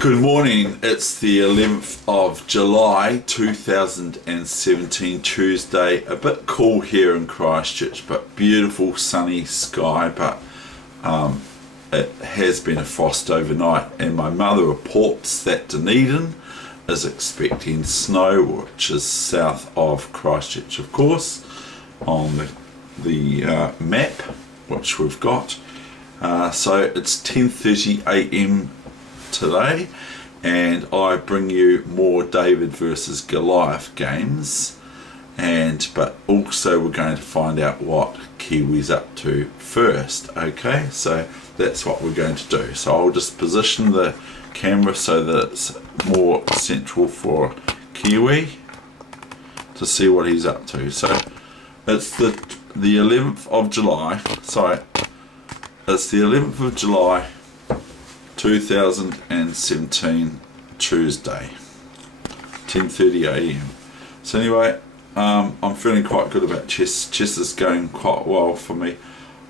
Good morning, it's the 11th of July 2017, Tuesday. A bit cool here in Christchurch, but beautiful sunny sky, but it has been a frost overnight, and my mother reports that Dunedin is expecting snow, which is south of Christchurch, of course, on the map which we've got. So it's 10:30 a.m. today, and I bring you more David versus Goliath games, but also we're going to find out what KIWI's up to first. Okay, so that's what we're going to do. So I'll just position the camera so that it's more central for KIWI to see what he's up to. So it's the 11th of July. Sorry, it's the 11th of July 2017, Tuesday, 10:30 a.m. So anyway, I'm feeling quite good about chess. Chess is going quite well for me.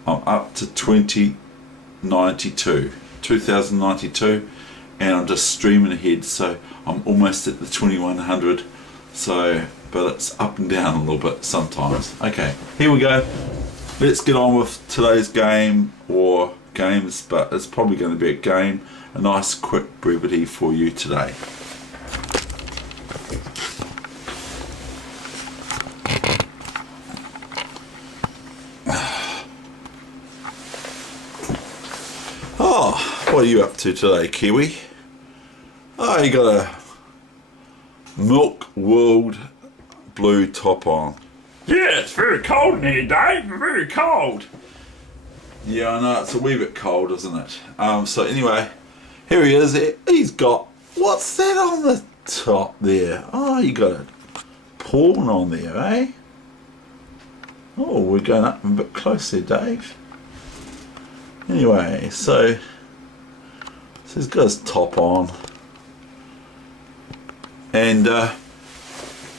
I'm up to 2092, and I'm just streaming ahead, so I'm almost at the 2100. So, but it's up and down a little bit sometimes. Okay, here we go. Let's get on with today's game, or games, but it's probably going to be a game. A nice quick brevity for you today. Oh, what are you up to today, Kiwi? Oh, you got a Milk World blue top on. Yeah, it's very cold in here, Dave. Very cold. Yeah, I know, it's a wee bit cold, isn't it? So anyway, here he is. He's got, what's that on the top there? Oh, you got a pawn on there, eh? Oh, we're going up a bit close there, Dave. Anyway, so he's got his top on. And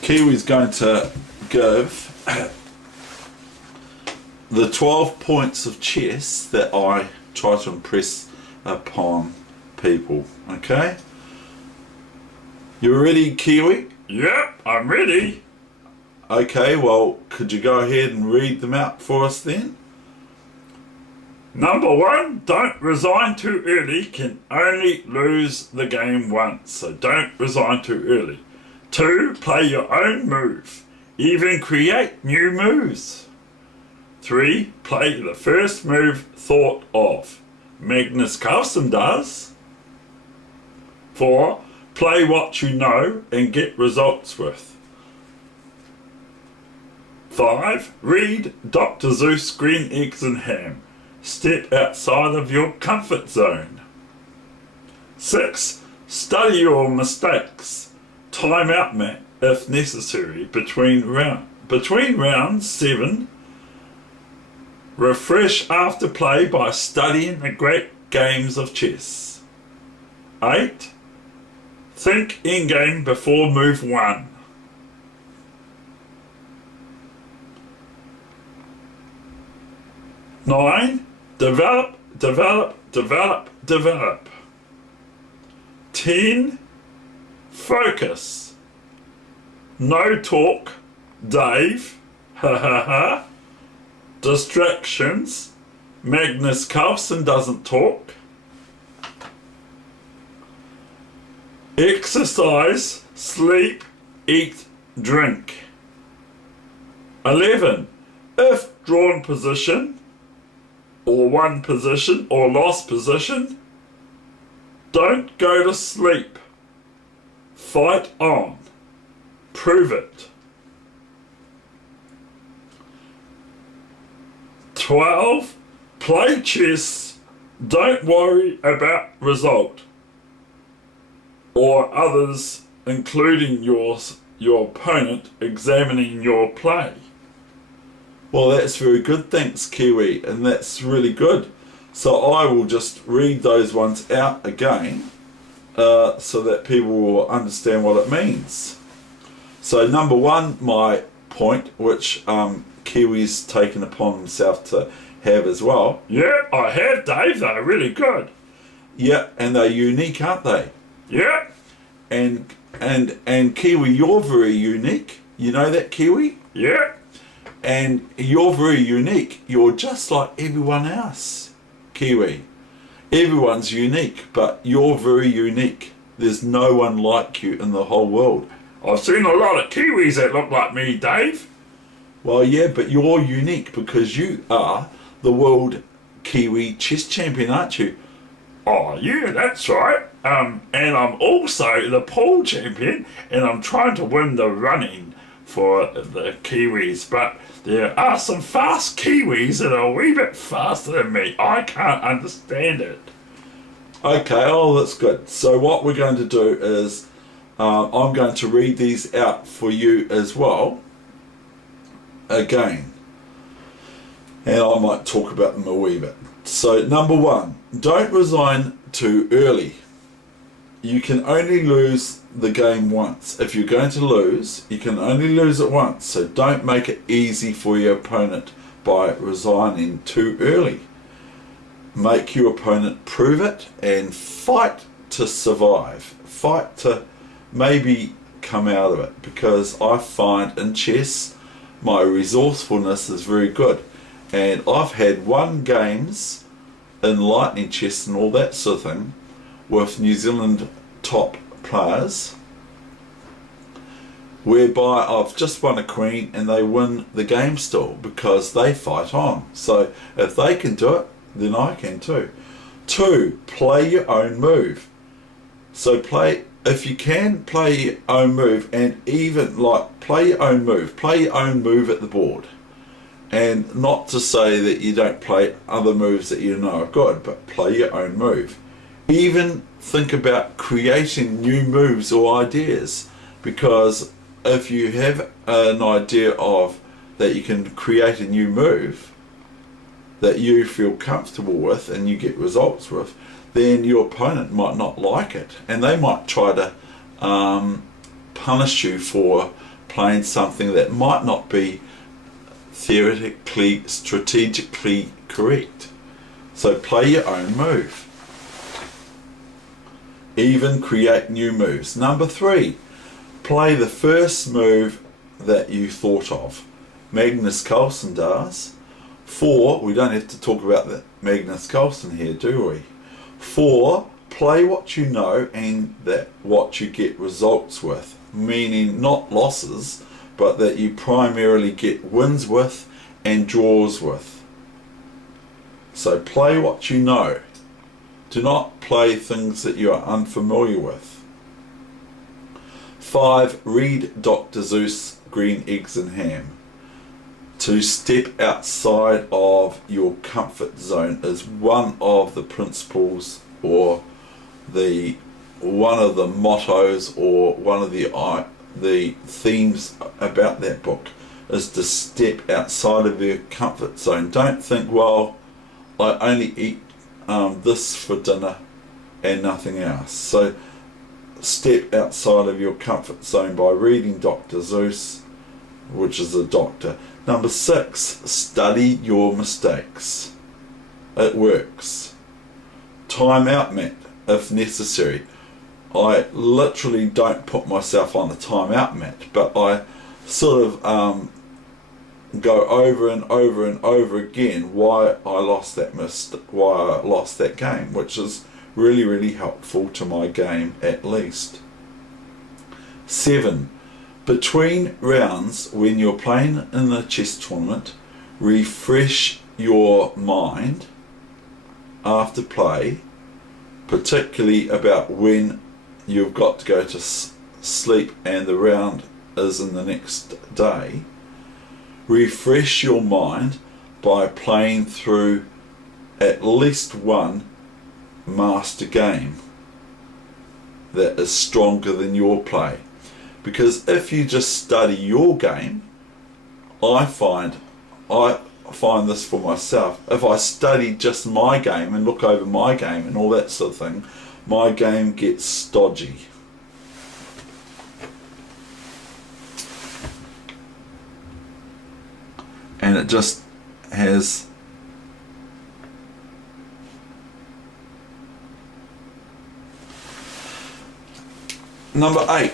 Kiwi's going to give the 12 points of chess that I try to impress upon people. Okay? You ready, Kiwi? Yep, I'm ready. Okay, well, could you go ahead and read them out for us then? Number 1, don't resign too early. Can only lose the game once, so don't resign too early. 2, play your own move. Even create new moves. 3, play the first move thought of. Magnus Carlsen does. 4, play what you know and get results with. 5, read Dr. Zeus Green Eggs and Ham. Step outside of your comfort zone. 6, study your mistakes. Time out, Matt, if necessary, between rounds 7. Refresh after play by studying the great games of chess. 8, think in-game before move 1. 9, develop. 10, focus. No talk, Dave. Ha ha ha. Distractions. Magnus Carlsen doesn't talk. Exercise, sleep, eat, drink. 11, if drawn position, or won position, or lost position, don't go to sleep. Fight on. Prove it. 12, play chess. Don't worry about result or others, including your opponent, examining your play. Well, that's very good, thanks, Kiwi, and that's really good. So I will just read those ones out again so that people will understand what it means. So number 1, my point, which Kiwi's taken upon himself to have as well. Yeah, I have, Dave. They're really good. Yeah, and they're unique, aren't they? Yeah. And Kiwi, you're very unique. You know that, Kiwi? Yeah. And you're very unique. You're just like everyone else, Kiwi. Everyone's unique, but you're very unique. There's no one like you in the whole world. I've seen a lot of Kiwis that look like me, Dave. Well, yeah, but you're unique because you are the world Kiwi chess champion, aren't you? Oh, yeah, that's right. And I'm also the pool champion, and I'm trying to win the running for the Kiwis, but there are some fast Kiwis that are a wee bit faster than me. I can't understand it. Okay, oh, that's good. So what we're going to do is I'm going to read these out for you as well, again. And I might talk about them a wee bit. So, number 1, don't resign too early. You can only lose the game once. If you're going to lose, you can only lose it once. So don't make it easy for your opponent by resigning too early. Make your opponent prove it and fight to survive. Fight to maybe come out of it, because I find in chess my resourcefulness is very good. And I've had won games in lightning chess and all that sort of thing with New Zealand top players, whereby I've just won a queen and they win the game still because they fight on. So if they can do it, then I can too. 2, play your own move. So if you can, play your own move, and even play your own move at the board. And not to say that you don't play other moves that you know are good, but play your own move. Even think about creating new moves or ideas, because if you have an idea of that you can create a new move that you feel comfortable with and you get results with, then your opponent might not like it, and they might try to punish you for playing something that might not be theoretically, strategically correct. So play your own move. Even create new moves. Number 3, play the first move that you thought of. Magnus Carlsen does. 4, we don't have to talk about the Magnus Carlsen here, do we? 4, play what you know and that what you get results with, meaning not losses, but that you primarily get wins with and draws with. So play what you know. Do not play things that you are unfamiliar with. 5, read Dr. Seuss' Green Eggs and Ham. To step outside of your comfort zone is one of the principles, or one of the mottos, or one of the themes about that book, is to step outside of your comfort zone. Don't think, well, I only eat this for dinner and nothing else. So step outside of your comfort zone by reading Dr. Seuss, which is a doctor. Number 6, study your mistakes. It works. Time out mat if necessary. I literally don't put myself on the time out mat, but I sort of go over and over and over again why I lost that game, which is really, really helpful to my game at least. 7, between rounds when you're playing in a chess tournament, refresh your mind after play, particularly about when you've got to go to sleep and the round is in the next day. Refresh your mind by playing through at least one master game that is stronger than your play. Because if you just study your game, I find this for myself, if I study just my game and look over my game and all that sort of thing, my game gets stodgy. And it just has Number 8.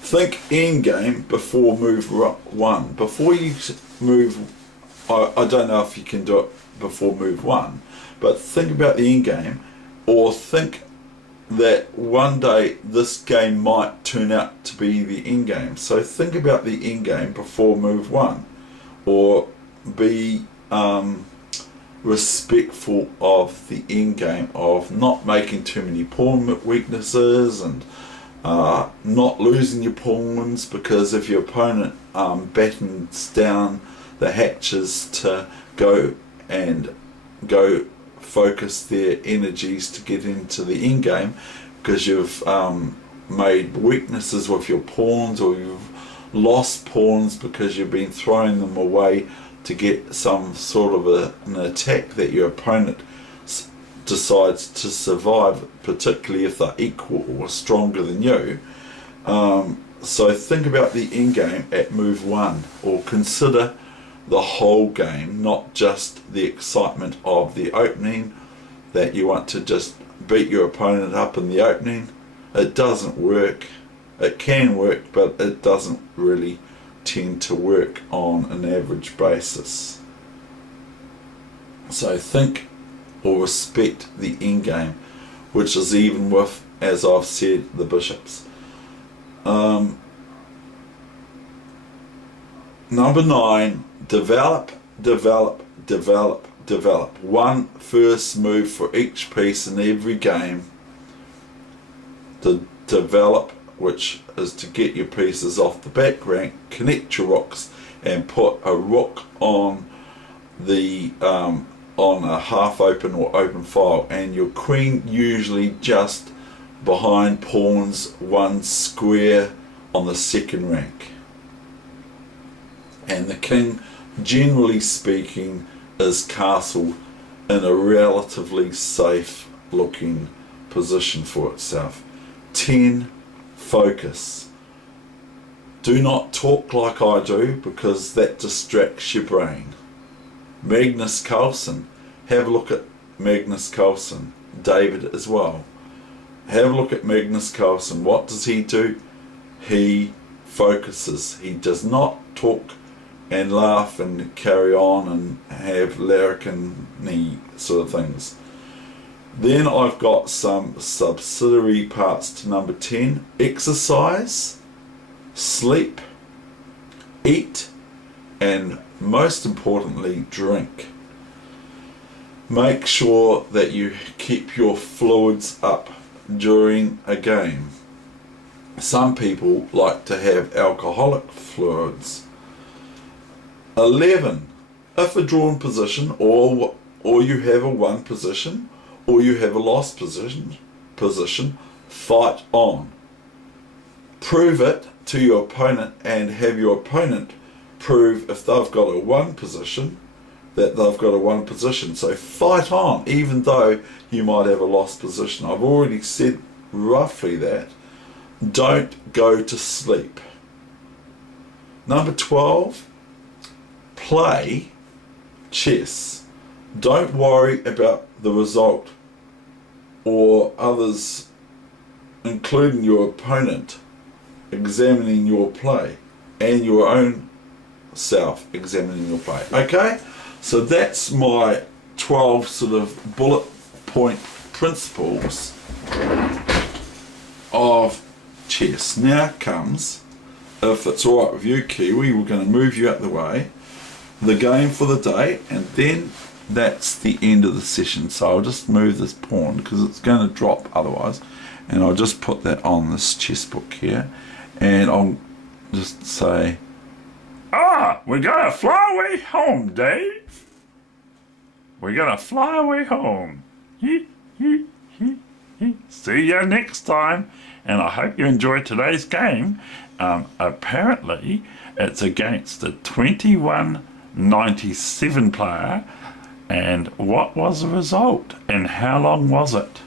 Think endgame before move 1. Before you move, I don't know if you can do it before move 1, but think about the endgame, or think that one day this game might turn out to be the endgame. So think about the endgame before move 1, or be respectful of the endgame of not making too many pawn weaknesses, and not losing your pawns, because if your opponent battens down the hatches to go focus their energies to get into the end game, because you've made weaknesses with your pawns, or you've lost pawns because you've been throwing them away to get some sort of an attack that your opponent decides to survive, particularly if they're equal or stronger than you. So think about the end game at move 1, or consider the whole game, not just the excitement of the opening, that you want to just beat your opponent up in the opening. It doesn't work. It can work, but it doesn't really tend to work on an average basis. So think or respect the end game, which is even with, as I've said, the bishops. Number 9, develop. One first move for each piece in every game. To develop, which is to get your pieces off the back rank, connect your rooks, and put a rook on the on a half open or open file, and your queen usually just behind pawns 1 square on the second rank, and the king, generally speaking, is castled in a relatively safe looking position for itself. 10. Focus. Do not talk like I do, because that distracts your brain. Magnus Carlsen, have a look at Magnus Carlsen. David as well. Have a look at Magnus Carlsen. What does he do? He focuses. He does not talk and laugh and carry on and have larrikin-y sort of things. Then I've got some subsidiary parts to number 10. Exercise, sleep, eat, and most importantly, drink. Make sure that you keep your fluids up during a game. Some people like to have alcoholic fluids. 11. If a drawn position, or you have a won position, or you have a lost position, fight on. Prove it to your opponent, and have your opponent prove, if they've got a won position, that they've got a won position. So fight on, even though you might have a lost position. I've already said roughly that. Don't go to sleep. Number 12, play chess. Don't worry about the result or others, including your opponent, examining your play, and your own self examining your play. Okay, so that's my 12 sort of bullet point principles of chess. Now comes, if it's alright with you, Kiwi, we're going to move you out the way, the game for the day, and then that's the end of the session. So I'll just move this pawn because it's going to drop otherwise, and I'll just put that on this chess book here, and I'll just say, we're gonna fly away home, Dave. We're gonna fly away home. See ya next time, and I hope you enjoyed today's game. Apparently it's against the 2197 player, and what was the result, and how long was it?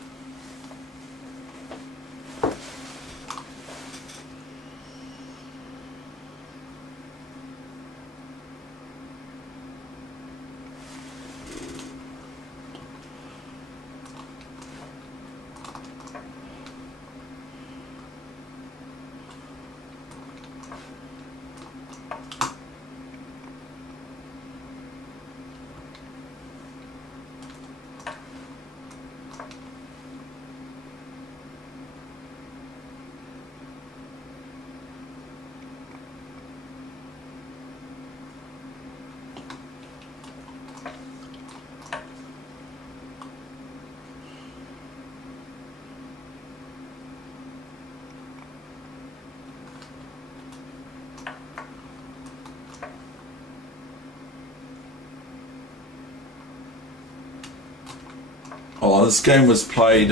this game was played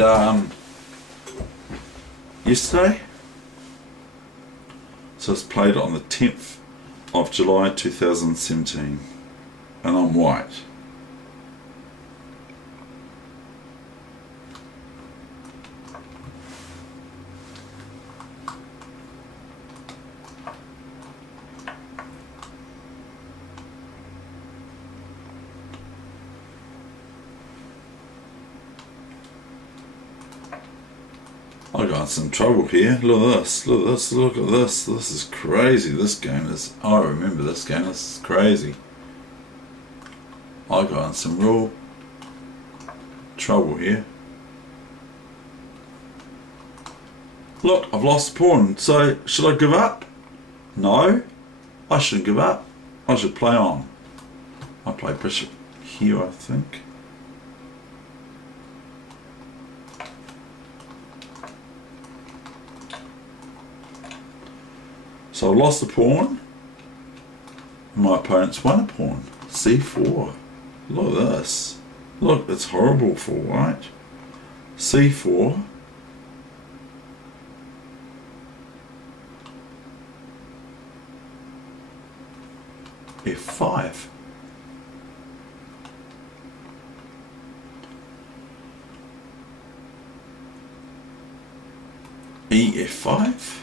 yesterday. So it's played on the 10th of July 2017. And I'm white. I got in some trouble here. Look at this, look at this, look at this. This is crazy. This game is, I remember this game, this is crazy. I got in some real trouble here. Look, I've lost a pawn, so should I give up? No, I shouldn't give up. I should play on. I play bishop here, I think. So I lost a pawn. My opponent's won a pawn. C4. Look at this. Look, it's horrible for white. C4. F5. EF5.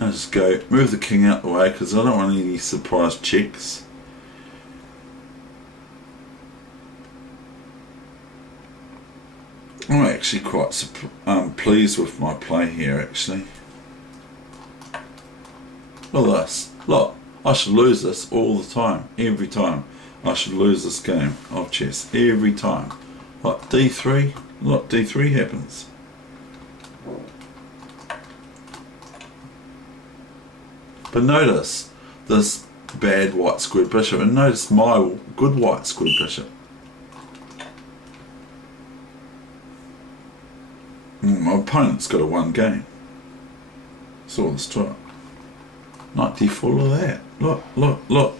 I'll just go move the king out the way because I don't want any surprise checks. I'm actually quite pleased with my play here actually. Look at this. Look, I should lose this all the time. Every time. I should lose this game of chess. Every time. Like D3. Look, D3 happens. But notice this bad white squared bishop and notice my good white squared bishop. My opponent's got a one game. Saw this to it. Knight d4, look at that. Look, look, look.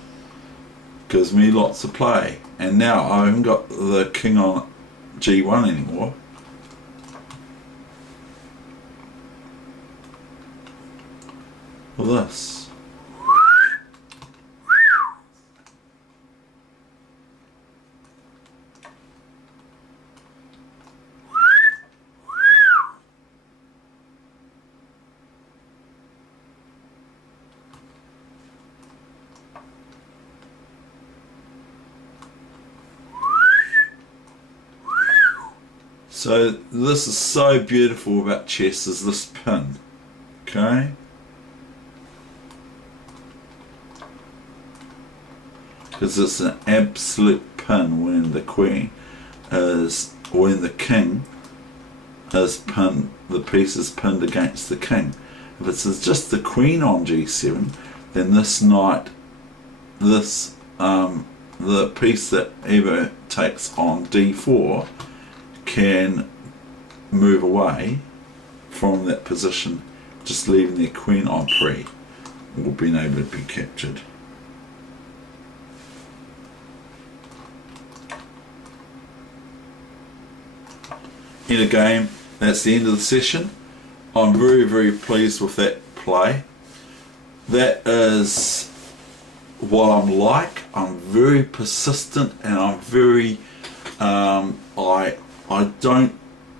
Gives me lots of play. And now I haven't got the king on g1 anymore. Look at this. So this is so beautiful about chess is this pin, okay? Because it's an absolute pin when the queen is, when the king is pinned, the piece is pinned against the king. If it's just the queen on g7, then this knight, this the piece that Evo takes on d4 can move away from that position, just leaving their queen on pre or being able to be captured. In a game, that's the end of the session. I'm very, very pleased with that play. That is what I'm like. I'm very persistent and I'm very I don't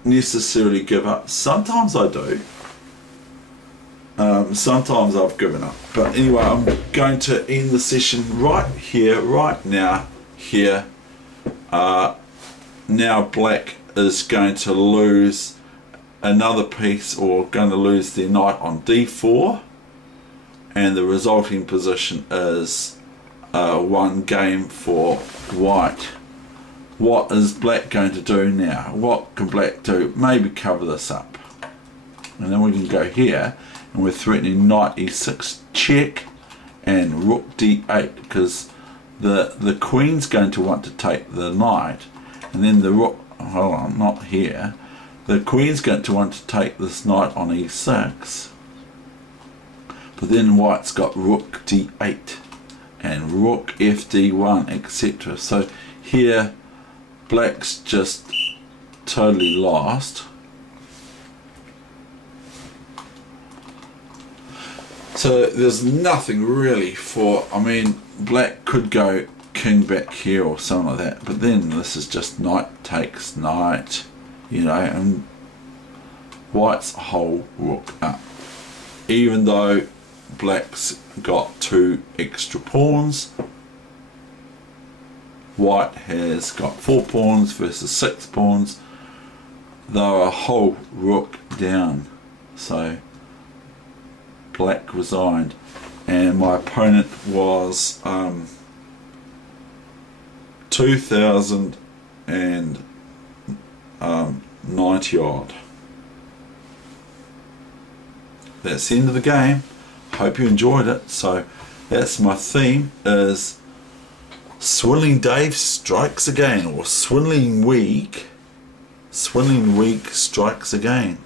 necessarily give up. Sometimes I do. Sometimes I've given up. But anyway, I'm going to end the session right here, right now, here. Now black is going to lose another piece, or going to lose their knight on d4. And the resulting position is one game for white. What is black going to do now? What can black do? Maybe cover this up. And then we can go here, and we're threatening knight e6 check and rook d8, because the queen's going to want to take the knight, and then the rook, hold on, not here, the queen's going to want to take this knight on e6, but then white's got rook d8 and rook fd1, etc. So here black's just totally lost. So there's nothing really for, I mean, black could go king back here or something like that, but then this is just knight takes knight, you know, and white's whole rook up. Even though black's got 2 extra pawns, white has got 4 pawns versus 6 pawns. They're a whole rook down. So black resigned, and my opponent was 2090 odd. That's the end of the game. Hope you enjoyed it. So that's my theme, is Swilling Dave strikes again, or Swilling Week strikes again.